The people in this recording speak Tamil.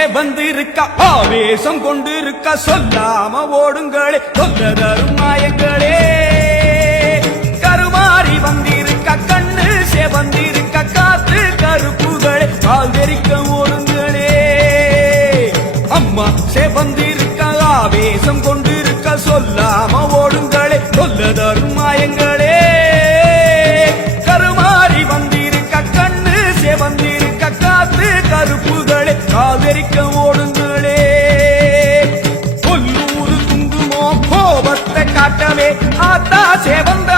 செவந்திருக்க ஆவேசம் கொண்டிருக்க சொல்லாம ஓடுங்களே சொல்ல தரும் மாயங்களே கருமாறி வந்திருக்க கண்ணு செவந்திருக்க காத்து கருப்புகளே கால் தெரிக்க ஓடுங்களே அம்மா செவந்திருக்க ஆவேசம் கொண்டிருக்க சொல்லாம ஓடுங்களே சொல்ல தரும் மாயங்களே கருமாறி வந்திருக்க கண்ணு செவந்திருக்க காத்து கருப்புகளே காதரிக்க ஓடுங்களே கொல்லூரு குங்குமோ கோபத்தை காட்டவே ஆத்தா செவந்த